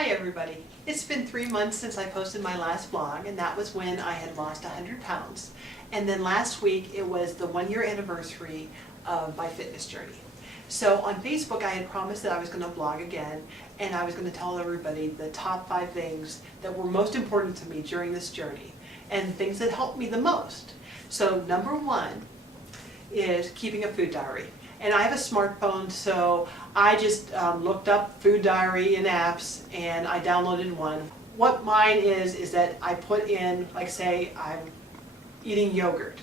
Hi everybody. It's been 3 months since I posted my last vlog, and that was when I had lost 100 pounds. And then last week it was the 1-year anniversary of my fitness journey. So on Facebook I had promised that I was going to vlog again, and I was going to tell everybody the top 5 things that were most important to me during this journey, and things that helped me the most. So number 1 is keeping a food diary. And I have a smartphone, so I just looked up food diary in apps and I downloaded one. What mine is that I put in, like say I'm eating yogurt.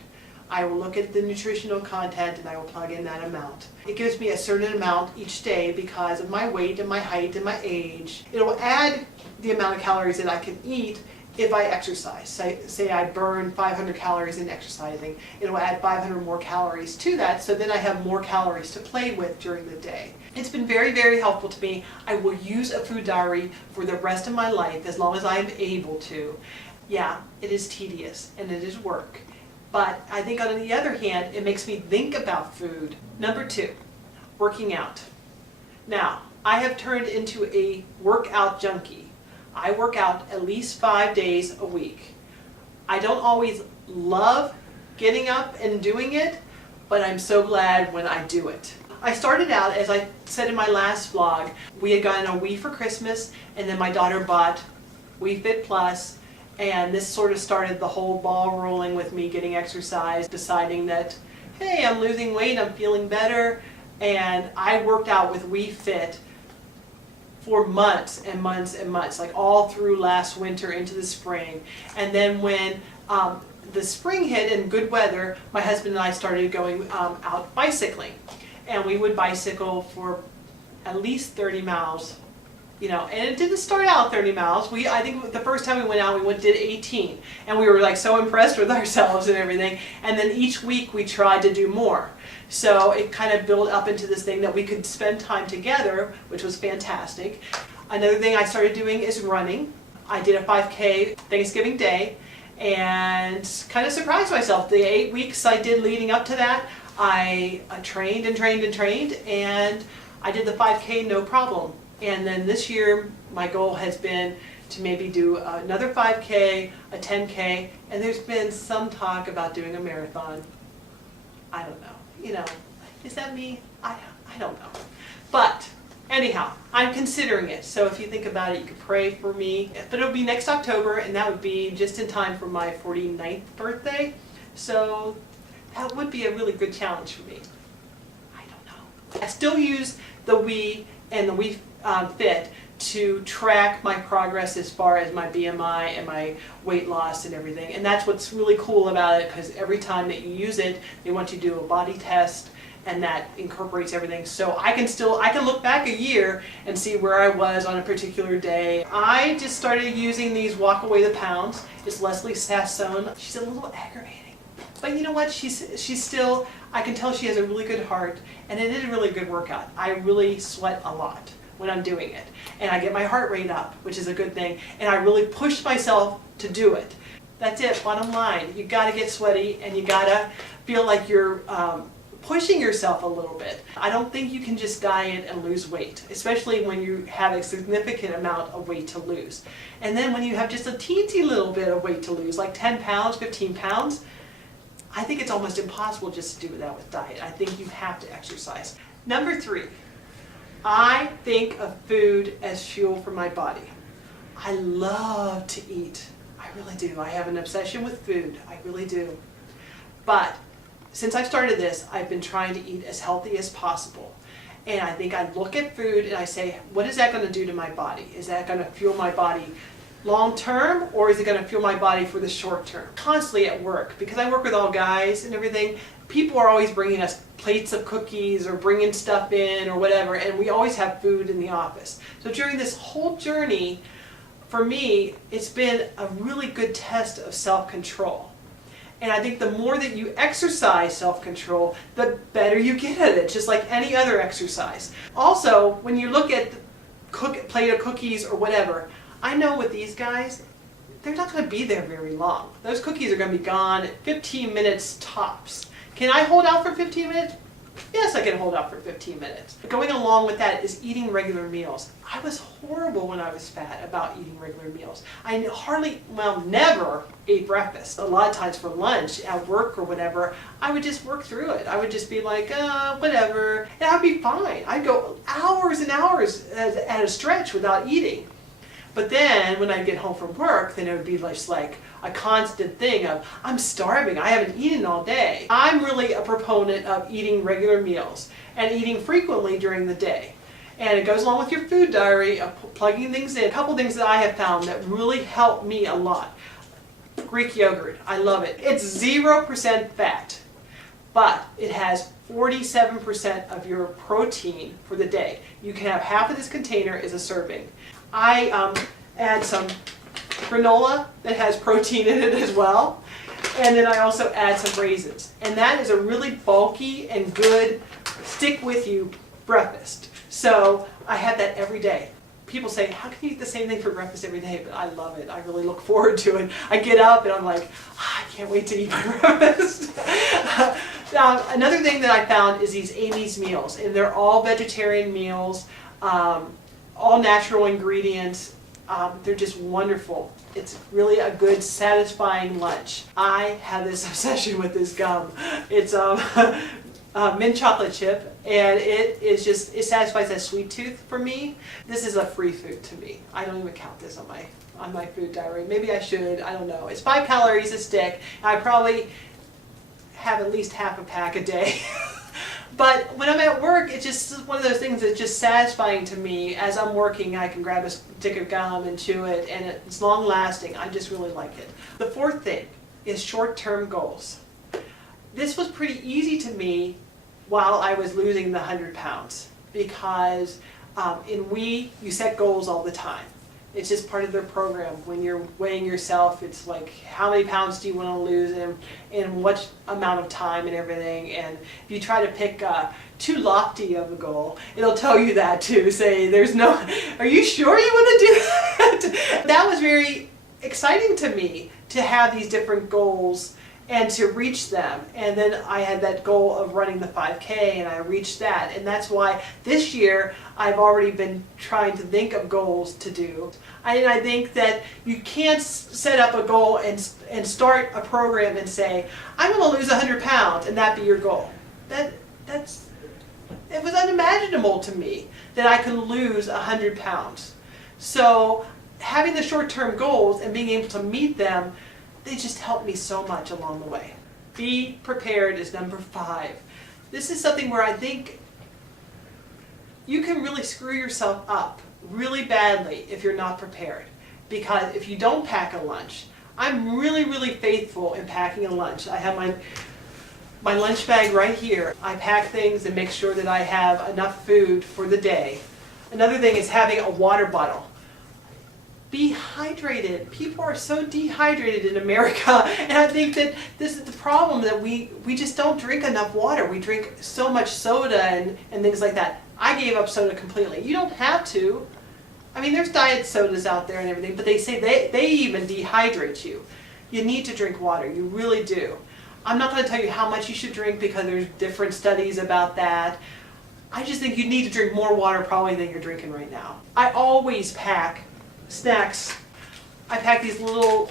I will look at the nutritional content and I will plug in that amount. It gives me a certain amount each day because of my weight and my height and my age. It will add the amount of calories that I can eat if I exercise. Say I burn 500 calories in exercising, it'll add 500 more calories to that, so then I have more calories to play with during the day. It's been very, very helpful to me. I will use a food diary for the rest of my life as long as I am able to. Yeah, it is tedious and it is work, but I think on the other hand, it makes me think about food. Number 2, working out. Now, I have turned into a workout junkie. I work out at least 5 days a week. I don't always love getting up and doing it, but I'm so glad when I do it. I started out, as I said in my last vlog, we had gotten a Wii for Christmas, and then my daughter bought Wii Fit Plus, and this sort of started the whole ball rolling with me getting exercise, deciding that, hey, I'm losing weight, I'm feeling better, and I worked out with Wii Fit for months and months and months, like all through last winter into the spring. And then when the spring hit and good weather, my husband and I started going out bicycling. And we would bicycle for at least 30 miles, you know, and it didn't start out 30 miles. I think the first time we went out, did 18. And we were like so impressed with ourselves and everything. And then each week we tried to do more. So it kind of built up into this thing that we could spend time together, which was fantastic. Another thing I started doing is running. I did a 5K Thanksgiving Day and kind of surprised myself. The 8 weeks I did leading up to that, I trained and trained and trained, and I did the 5K no problem. And then this year my goal has been to maybe do another 5K, a 10K, and there's been some talk about doing a marathon. I don't know. You know, is that me? I don't know. But anyhow, I'm considering it. So if you think about it, you could pray for me. But it'll be next October, and that would be just in time for my 49th birthday. So that would be a really good challenge for me. I don't know. I still use the Wii and the Wii Fit to track my progress as far as my BMI and my weight loss and everything. And that's what's really cool about it, because every time that you use it, they want you to do a body test, and that incorporates everything. So I can look back a year and see where I was on a particular day. I just started using these Walk Away the Pounds. It's Leslie Sassone. She's a little aggravating, but you know what? She's still, I can tell she has a really good heart, and it is a really good workout. I really sweat a lot when I'm doing it, and I get my heart rate up, which is a good thing, and I really push myself to do it. That's it, bottom line. You gotta get sweaty, and you gotta feel like you're pushing yourself a little bit. I don't think you can just diet and lose weight, especially when you have a significant amount of weight to lose. And then when you have just a teensy little bit of weight to lose, like 10 pounds, 15 pounds, I think it's almost impossible just to do that with diet. I think you have to exercise. Number 3. I think of food as fuel for my body. I love to eat. I really do. I have an obsession with food. I really do. But since I've started this, I've been trying to eat as healthy as possible. And I think I look at food and I say, what is that going to do to my body? Is that going to fuel my body long term, or is it going to fuel my body for the short term? Constantly at work, because I work with all guys and everything, people are always bringing us plates of cookies or bringing stuff in or whatever, and we always have food in the office. So during this whole journey, for me, it's been a really good test of self-control. And I think the more that you exercise self-control, the better you get at it, just like any other exercise. Also, when you look at the plate of cookies or whatever, I know with these guys, they're not going to be there very long. Those cookies are going to be gone at 15 minutes tops. Can I hold out for 15 minutes? Yes, I can hold out for 15 minutes. Going along with that is eating regular meals. I was horrible when I was fat about eating regular meals. I hardly, well, never ate breakfast. A lot of times for lunch at work or whatever, I would just work through it. I would just be like, whatever, and I'd be fine. I'd go hours and hours at a stretch without eating. But then when I get home from work, then it would be just like a constant thing of, I'm starving, I haven't eaten all day. I'm really a proponent of eating regular meals and eating frequently during the day. And it goes along with your food diary of plugging things in. A couple things that I have found that really help me a lot. Greek yogurt, I love it. It's 0% fat, but it has 47% of your protein for the day. You can have half of this container as a serving. I add some granola that has protein in it as well, and then I also add some raisins. And that is a really bulky and good stick-with-you breakfast. So I have that every day. People say, how can you eat the same thing for breakfast every day? But I love it. I really look forward to it. I get up and I'm like, I can't wait to eat my breakfast. Another thing that I found is these Amy's meals, and they're all vegetarian meals, all natural ingredients. They're just wonderful. It's really a good, satisfying lunch. I have this obsession with this gum. It's mint chocolate chip, and it satisfies that sweet tooth for me. This is a free food to me. I don't even count this on my food diary. Maybe I should, I don't know. It's 5 calories a stick. I probably have at least half a pack a day. But when I'm at work, it's just one of those things that's just satisfying to me. As I'm working, I can grab a stick of gum and chew it, and it's long lasting. I just really like it. The fourth thing is short-term goals. This was pretty easy to me while I was losing the 100 pounds, because in WE, you set goals all the time. It's just part of their program. When you're weighing yourself, it's like, how many pounds do you want to lose and what amount of time and everything. And if you try to pick too lofty of a goal, it'll tell you that too. Say, there's no, are you sure you want to do that? That was very exciting to me, to have these different goals and to reach them. And then I had that goal of running the 5K, and I reached that. And that's why this year I've already been trying to think of goals to do. And I think that you can't set up a goal and start a program and say, I'm going to lose 100 pounds, and that be your goal. It was unimaginable to me that I could lose 100 pounds. So having the short-term goals and being able to meet them, they just helped me so much along the way. Be prepared is number 5. This is something where I think you can really screw yourself up really badly if you're not prepared. Because if you don't pack a lunch, I'm really, really faithful in packing a lunch. I have my lunch bag right here. I pack things and make sure that I have enough food for the day. Another thing is having a water bottle. Be hydrated. People are so dehydrated in America, and I think that this is the problem, that we just don't drink enough water. We drink so much soda and things like that. I gave up soda completely. You don't have to. I mean, there's diet sodas out there and everything, but they say they even dehydrate you. You need to drink water. You really do. I'm not going to tell you how much you should drink because there's different studies about that. I just think you need to drink more water probably than you're drinking right now. I always pack snacks. I pack these little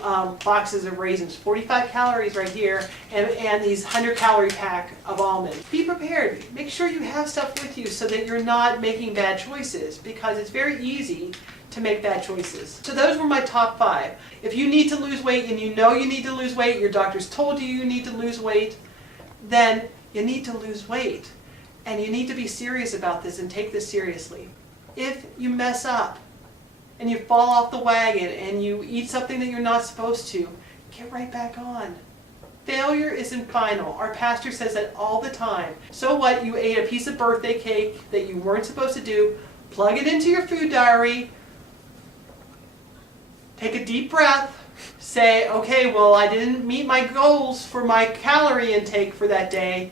boxes of raisins, 45 calories right here, and these 100-calorie pack of almonds. Be prepared. Make sure you have stuff with you so that you're not making bad choices, because it's very easy to make bad choices. So those were my top 5. If you need to lose weight and you know you need to lose weight, your doctor's told you you need to lose weight, then you need to lose weight. And you need to be serious about this and take this seriously. If you mess up, and you fall off the wagon and you eat something that you're not supposed to, get right back on. Failure isn't final. Our pastor says that all the time. So what? You ate a piece of birthday cake that you weren't supposed to do. Plug it into your food diary. Take a deep breath. Say, okay, well, I didn't meet my goals for my calorie intake for that day.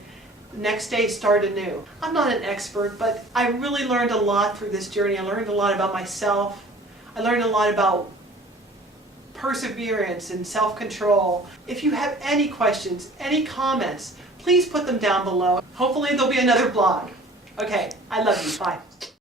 Next day, start anew. I'm not an expert, but I really learned a lot through this journey. I learned a lot about myself. I learned a lot about perseverance and self-control. If you have any questions, any comments, please put them down below. Hopefully there'll be another blog. Okay, I love you, bye.